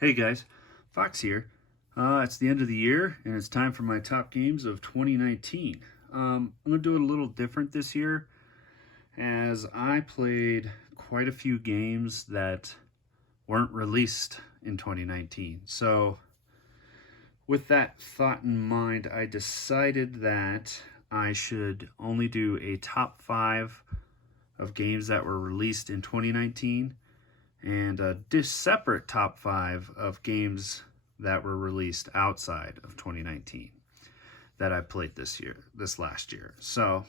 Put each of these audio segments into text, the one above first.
Hey guys, Fox here. It's the end of the year and it's time for my top games of 2019. I'm going to do it a little different this year as I played quite a few games that weren't released in 2019. So, with that thought in mind, I decided that I should only do a top 5 of games that were released in 2019 and a separate top 5 of games that were released outside of 2019 that I played this last year. So,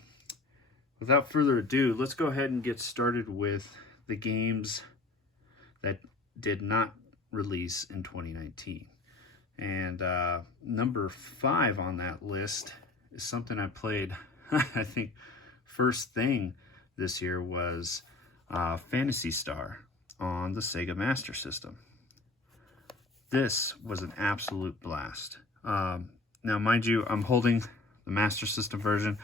without further ado, let's go ahead and get started with the games that did not release in 2019. And number 5 on that list is something I played, I think, first thing this year was Phantasy Star on the Sega Master System. This was an absolute blast. Now, mind you, I'm holding the Master System version,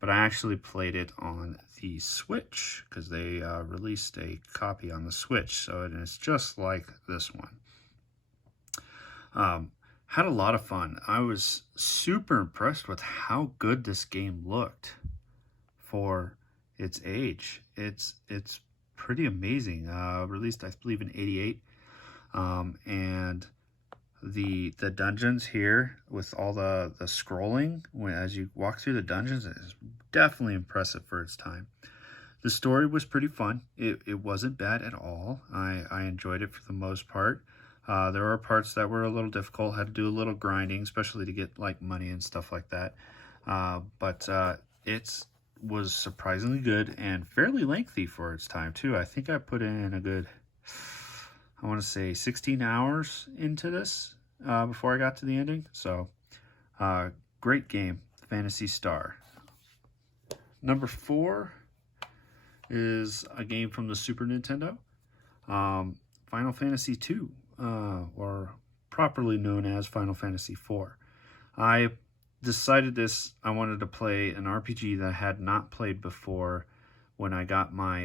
but I actually played it on the Switch because they released a copy on the Switch, so it's just like this one. Had a lot of fun. I was super impressed with how good this game looked for its age. It's pretty amazing. Released, I believe, in '88, and the dungeons here with all the scrolling as you walk through the dungeons is definitely impressive for its time. The story was pretty fun. It wasn't bad at all. I enjoyed it for the most part. There were parts that were a little difficult. Had to do a little grinding, especially to get like money and stuff like that. But it was surprisingly good and fairly lengthy for its time too. I think I put in a good, I want to say 16 hours into this before I got to the ending. So great game, Phantasy Star. Number 4 is a game from the Super Nintendo, Final Fantasy II, or properly known as Final Fantasy IV. I decided I wanted to play an RPG that I had not played before when I got my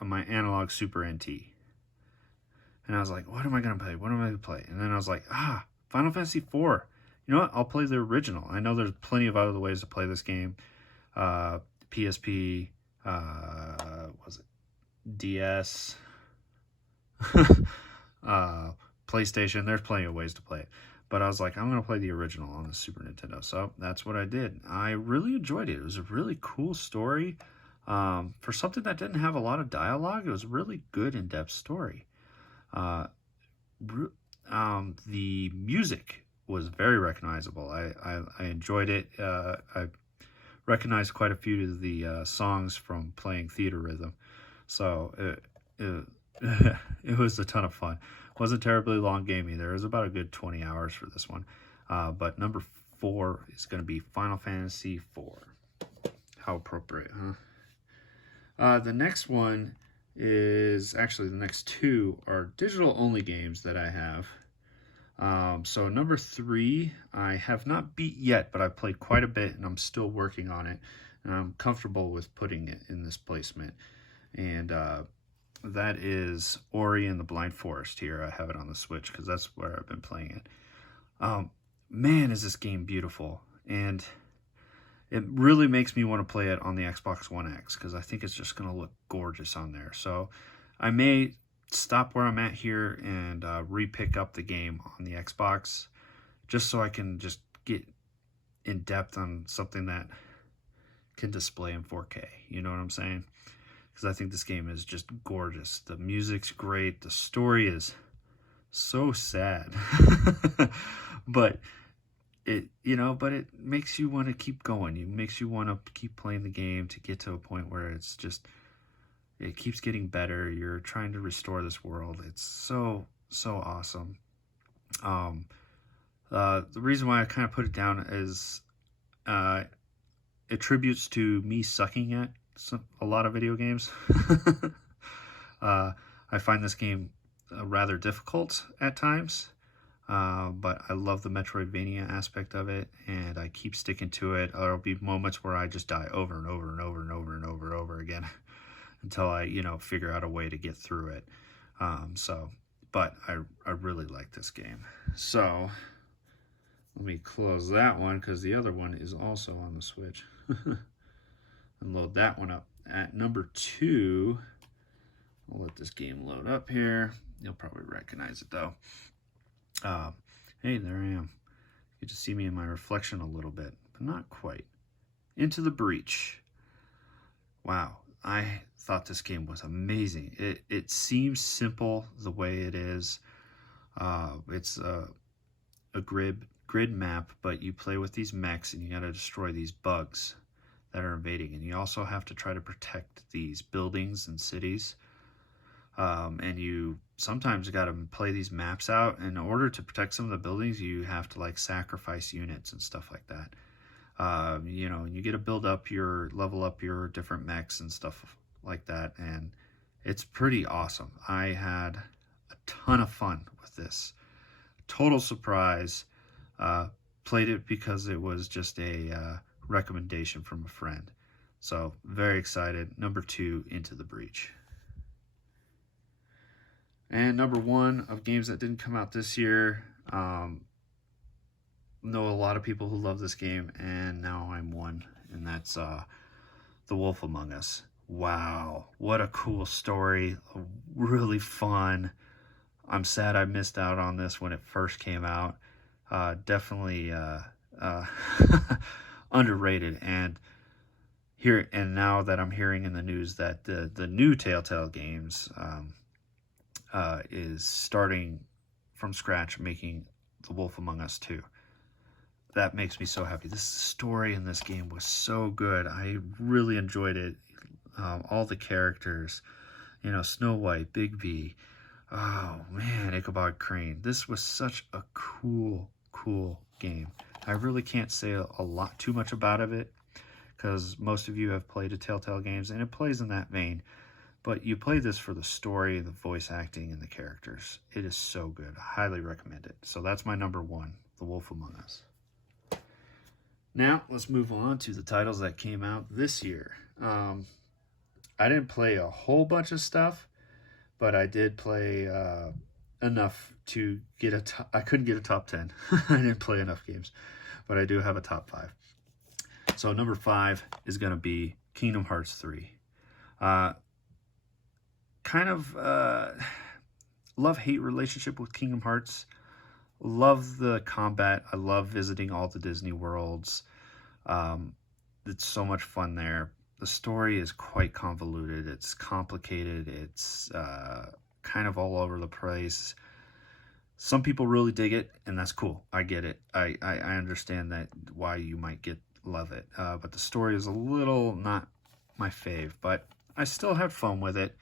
my analog Super NT. And I was like, what am I going to play? What am I going to play? And then I was like, Final Fantasy IV. You know what? I'll play the original. I know there's plenty of other ways to play this game. PSP, was it DS, PlayStation. There's plenty of ways to play it. But I was like, I'm going to play the original on the Super Nintendo. So that's what I did. I really enjoyed it. It was a really cool story. For something that didn't have a lot of dialogue, it was a really good in-depth story. The music was very recognizable. I enjoyed it. I recognized quite a few of the songs from playing Theater Rhythm. So it was a ton of fun. Wasn't terribly long game either. It was about a good 20 hours for this one. But number 4 is going to be Final Fantasy IV. How appropriate, huh? The next one is actually the next 2 are digital only games that I have. So number 3, I have not beat yet, but I've played quite a bit and I'm still working on it. And I'm comfortable with putting it in this placement. And that is Ori and the Blind Forest here. I have it on the Switch because that's where I've been playing it. Man, is this game beautiful. And it really makes me want to play it on the Xbox One X because I think it's just going to look gorgeous on there. So I may stop where I'm at here and re-pick up the game on the Xbox just so I can just get in depth on something that can display in 4K. You know what I'm saying? Because I think this game is just gorgeous. The music's great. The story is so sad. but it makes you want to keep going. It makes you want to keep playing the game to get to a point where it keeps getting better. You're trying to restore this world. It's so awesome. The reason why I kind of put it down is it attributes to me sucking at a lot of video games. I find this game rather difficult at times, but I love the Metroidvania aspect of it, and I keep sticking to it. There'll be moments where I just die over and over and over and over and over again until I, figure out a way to get through it. So but I really like this game. So let me close that one because the other one is also on the Switch. And load that one up. At number 2, I'll let this game load up here. You'll probably recognize it though. Hey, there I am. You get to see me in my reflection a little bit, but not quite. Into the Breach. Wow, I thought this game was amazing. It seems simple the way it is. It's a grid map, but you play with these mechs and you gotta destroy these bugs that are invading, and you also have to try to protect these buildings and cities. And you sometimes got to play these maps out. In order to protect some of the buildings, you have to like sacrifice units and stuff like that. You know, you get to level up your different mechs and stuff like that, and it's pretty awesome. I had a ton of fun with this. Total surprise. Played it because it was just a recommendation from a friend. So very excited. Number 2, Into the Breach. And number 1 of games that didn't come out this year. Know a lot of people who love this game, and now I'm one, and that's The Wolf Among Us. Wow, what a cool story. Really fun. I'm sad I missed out on this when it first came out. Definitely underrated. And now that I'm hearing in the news that the new Telltale Games is starting from scratch making The Wolf Among Us 2. That makes me so happy. This story in this game was so good. I really enjoyed it. All the characters, you know, Snow White, Bigby, oh man, Ichabod Crane. This was such a cool game. I really can't say too much about it because most of you have played a Telltale Games, and it plays in that vein. But you play this for the story, the voice acting, and the characters. It is so good. I highly recommend it. So that's my number 1, The Wolf Among Us. Now, let's move on to the titles that came out this year. I didn't play a whole bunch of stuff, but I did play enough to get I couldn't get a top 10. I didn't play enough games, but I do have a top 5. So number 5 is going to be Kingdom Hearts 3. Kind of love-hate relationship with Kingdom Hearts. Love the combat. I love visiting all the Disney worlds. It's so much fun there. The story is quite convoluted. It's complicated. It's kind of all over the place. Some people really dig it, and that's cool. I get it. I understand that why you might love it. But the story is a little not my fave, but I still had fun with it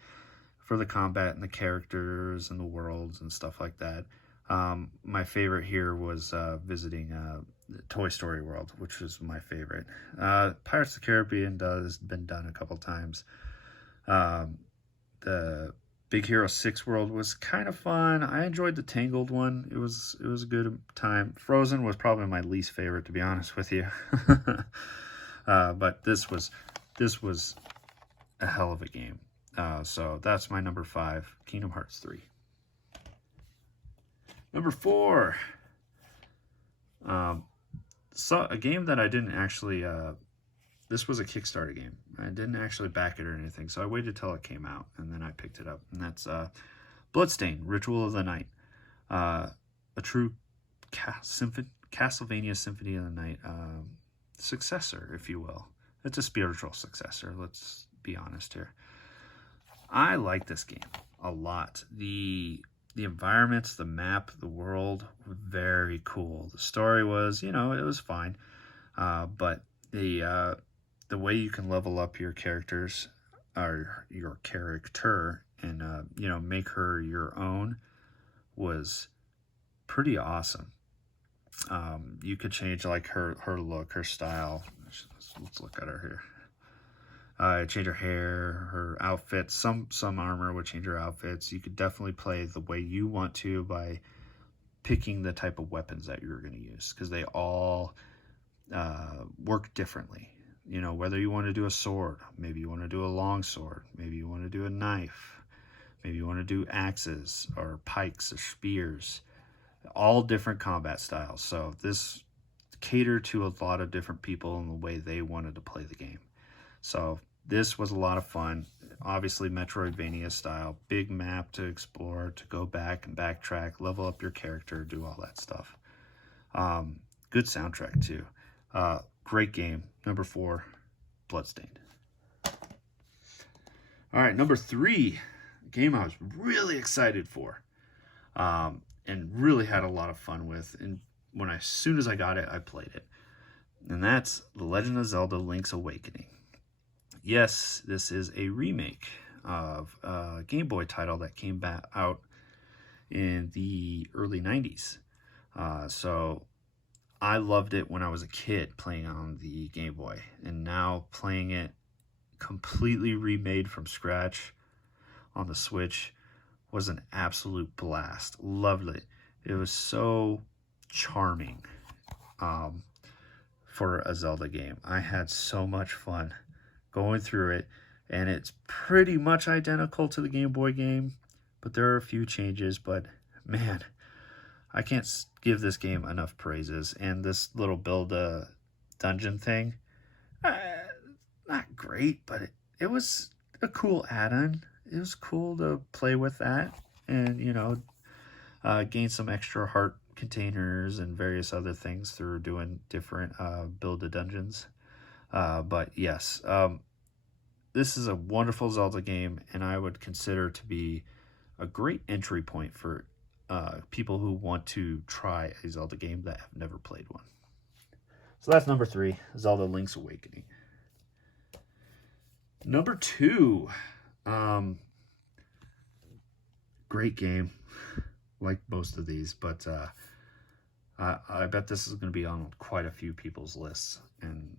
for the combat and the characters and the worlds and stuff like that. My favorite here was visiting Toy Story World, which was my favorite. Pirates of the Caribbean has been done a couple times. The Big Hero 6 World was kind of fun. I enjoyed the Tangled one. It was a good time. Frozen was probably my least favorite, to be honest with you. But this was a hell of a game. So that's my number 5, Kingdom Hearts 3. Number 4, so a game that I didn't actually, this was a Kickstarter game. I didn't actually back it or anything, so I waited till it came out, and then I picked it up, and that's Bloodstained, Ritual of the Night. A true Castlevania Symphony of the Night successor, if you will. It's a spiritual successor, let's be honest here. I like this game a lot. The environments, the map, the world were very cool. The story was, it was fine. But the way you can level up your characters, or your character, and, make her your own was pretty awesome. You could change, like, her look, her style. Let's look at her here. Change her hair, her outfits. Some armor would change her outfits. You could definitely play the way you want to by picking the type of weapons that you're going to use, because they all work differently. Whether you want to do a sword, maybe you want to do a long sword, maybe you want to do a knife, Maybe you want to do axes or pikes or spears, all different combat styles. So this catered to a lot of different people in the way they wanted to play the game. So this was a lot of fun. Obviously Metroidvania style, big map to explore, to go back and backtrack, level up your character, do all that stuff. Good soundtrack too. Great game. Number 4, Bloodstained. All right, number 3, game I was really excited for, and really had a lot of fun with. And as soon as I got it, I played it. And that's The Legend of Zelda: Link's Awakening. Yes, this is a remake of a Game Boy title that came back out in the early 90s. So I loved it when I was a kid playing on the Game Boy, and now playing it completely remade from scratch on the Switch was an absolute blast. Loved it. It was so charming for a Zelda game. I had so much fun going through it, and it's pretty much identical to the Game Boy game, but there are a few changes. But man, I can't give this game enough praises. And this little build a dungeon thing, not great, but it was a cool add-on. It was cool to play with that, and gain some extra heart containers and various other things through doing different build a dungeons. But yes, this is a wonderful Zelda game, and I would consider to be a great entry point for people who want to try a Zelda game that have never played one. So that's number 3, Zelda: Link's Awakening. Number 2, great game, like most of these, but I bet this is going to be on quite a few people's lists, and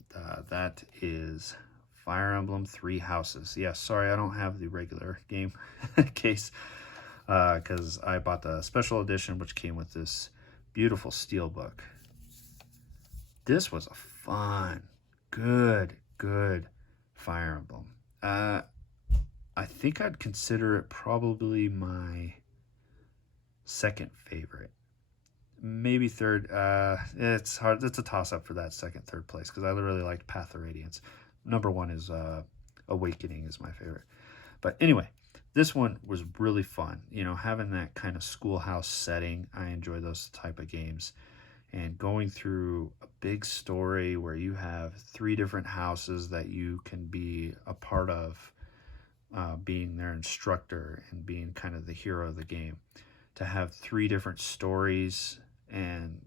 that is Fire Emblem 3 Houses. Yeah, sorry, I don't have the regular game case, because I bought the special edition, which came with this beautiful steelbook. This was a fun, good Fire Emblem. I think I'd consider it probably my second favorite. Maybe third. It's hard. It's a toss-up for that second, third place, because I really liked Path of Radiance. Number 1 is Awakening is my favorite. But anyway, this one was really fun. Having that kind of schoolhouse setting. I enjoy those type of games. And going through a big story where you have 3 different houses that you can be a part of, being their instructor and being kind of the hero of the game. To have 3 different stories, and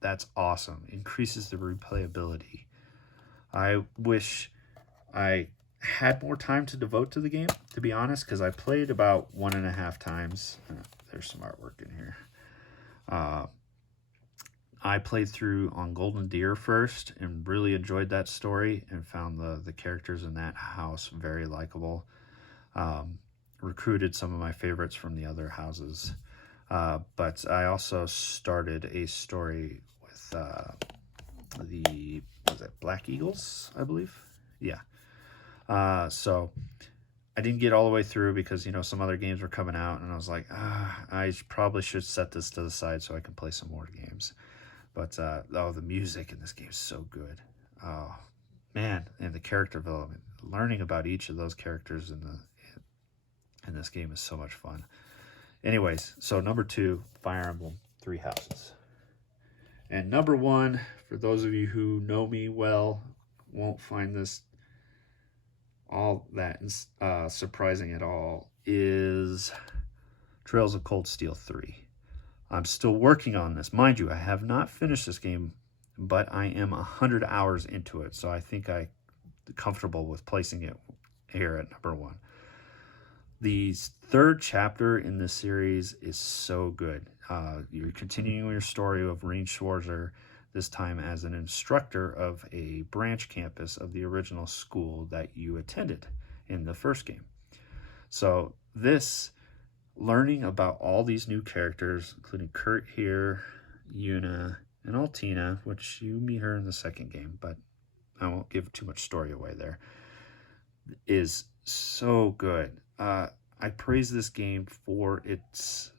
that's awesome. Increases the replayability. I wish I had more time to devote to the game, to be honest, because I played about 1.5 times. There's some artwork in here. I played through on Golden Deer first and really enjoyed that story and found the characters in that house very likable. Recruited some of my favorites from the other houses. But I also started a story with was it Black Eagles, I believe? Yeah. So I didn't get all the way through because, some other games were coming out, and I was like, I probably should set this to the side so I can play some more games. But, the music in this game is so good. Oh, man, and the character development. Learning about each of those characters in this game is so much fun. Anyways, so number 2, Fire Emblem 3 Houses. And number 1, for those of you who know me well, won't find this all that surprising at all, is Trails of Cold Steel 3. I'm still working on this. Mind you, I have not finished this game, but I am 100 hours into it, so I think I'm comfortable with placing it here at number 1. The 3rd chapter in this series is so good. You're continuing your story of Rean Schwarzer, this time as an instructor of a branch campus of the original school that you attended in the first game. So this, learning about all these new characters, including Kurt here, Yuna, and Altina, which you meet her in the second game, but I won't give too much story away there, is so good. I I praise this game for its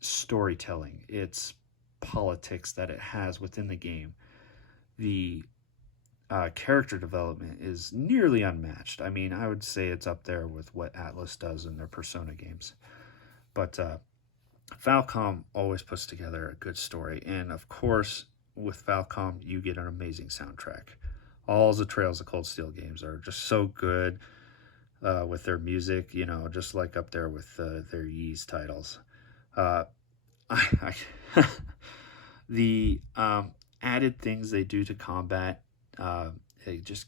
storytelling, its politics that it has within the game. The character development is nearly unmatched. I mean, I would say it's up there with what Atlas does in their Persona games. But Falcom always puts together a good story. And of course, with Falcom, you get an amazing soundtrack. All the Trails of Cold Steel games are just so good with their music, just like up there with their Ys titles. Uh, the added things they do to combat, it just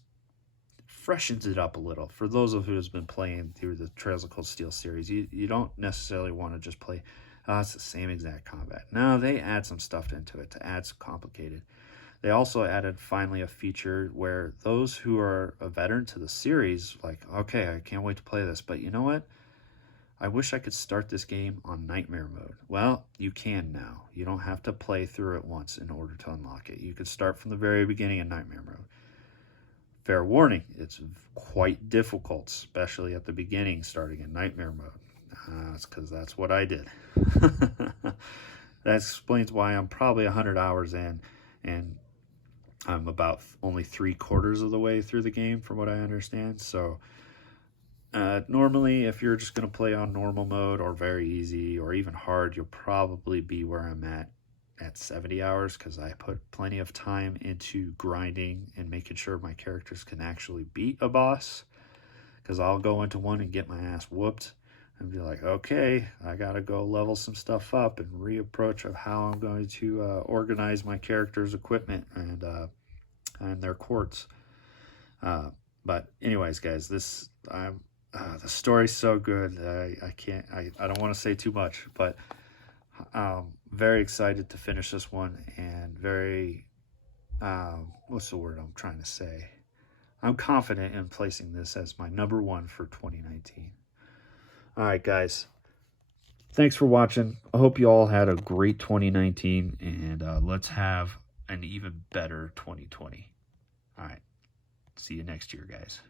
freshens it up a little. For those of who has been playing through the Trails of Cold Steel series, you don't necessarily want to just play, it's the same exact combat. No, they add some stuff into it to add some complicated. They also added finally a feature where those who are a veteran to the series, like, okay, I can't wait to play this, but you know what? I wish I could start this game on Nightmare mode. Well, you can now. You don't have to play through it once in order to unlock it. You could start from the very beginning in Nightmare mode. Fair warning, it's quite difficult, especially at the beginning, starting in Nightmare mode. That's because that's what I did. That explains why I'm probably 100 hours in, and I'm about only 3/4 of the way through the game, from what I understand. So normally, if you're just going to play on normal mode or very easy or even hard, you'll probably be where I'm at 70 hours, because I put plenty of time into grinding and making sure my characters can actually beat a boss, because I'll go into one and get my ass whooped and be like, okay, I gotta go level some stuff up and reapproach of how I'm going to organize my character's equipment and their quartz. But anyways, guys, the story's so good. I don't want to say too much, but very excited to finish this one, and very what's the word I'm trying to say? I'm confident in placing this as my number one for 2019. All right, guys. Thanks for watching. I hope you all had a great 2019, and let's have an even better 2020. All right. See you next year, guys.